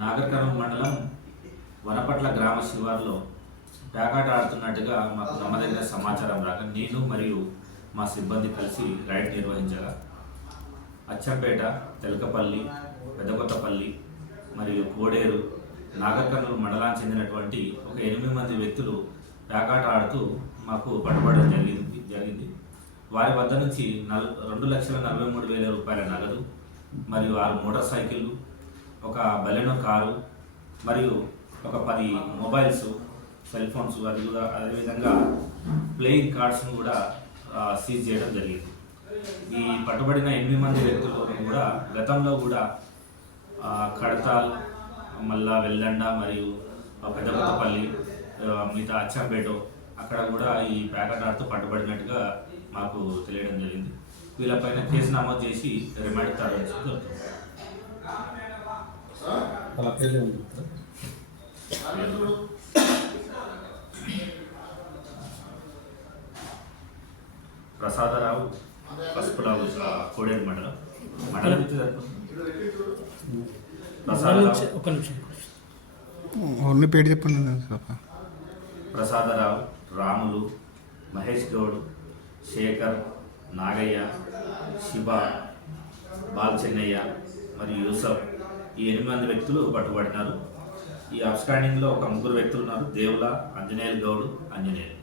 నాగర్కర్నూలు మండలం వనపట్ల గ్రామ శివారులో పేకాట ఆడుతున్నట్టుగా మాకు నమ్మదగిన సమాచారం రాగా నేను మరియు మా సిబ్బంది కలిసి రైడ్ నిర్వహించగా అచ్చంపేట, తెలకపల్లి, పెదకొత్తపల్లి మరియు కోడేరు నాగర్కర్నూలు మండలానికి చెందినటువంటి ఒక 8 మంది వ్యక్తులు పేకాట ఆడుతూ మాకు పట్టుబడడం జరిగింది. వారి వద్ద నుంచి 2,43,000 రూపాయల నగదు మరియు 6 మోటార్ సైకిళ్ళు, ఒక బలెనో కారు మరియు ఒక 10 మొబైల్స్, సెల్ ఫోన్స్, అదేవిధంగా ప్లేయింగ్ కార్డ్స్ను కూడా సీజ్ చేయడం జరిగింది. ఈ పట్టుబడిన 8 మంది వ్యక్తులు కూడా గతంలో కూడా కడతాల్, మళ్ళా వెల్లండ మరియు పెద్దకొత్తపల్లి, మిగతా అచ్చంపేట అక్కడ కూడా ఈ పేకాట ఆడుతూ పట్టుబడినట్టుగా మాకు తెలియడం జరిగింది. వీళ్ళపైన కేసు నమోదు చేసి రిమాండ్ తరలించడం జరుగుతుంది. ప్రసాదరావు, పసుపురావు, కోడేరు మండలం పేరు చెప్పండి. ప్రసాదరావు, రాములు, మహేష్ గౌడ్, శేఖర్, నాగయ్య, శివ, బాల్ చెన్నయ్య మరియు యూసఫ్, ఈ 8 మంది వ్యక్తులు పట్టుబడినారు. ఈ అబ్స్కాండింగ్లో ఒక 3 వ్యక్తులు ఉన్నారు. దేవుల, ఆంజనేయులు గౌడ్, ఆంజనేయులు.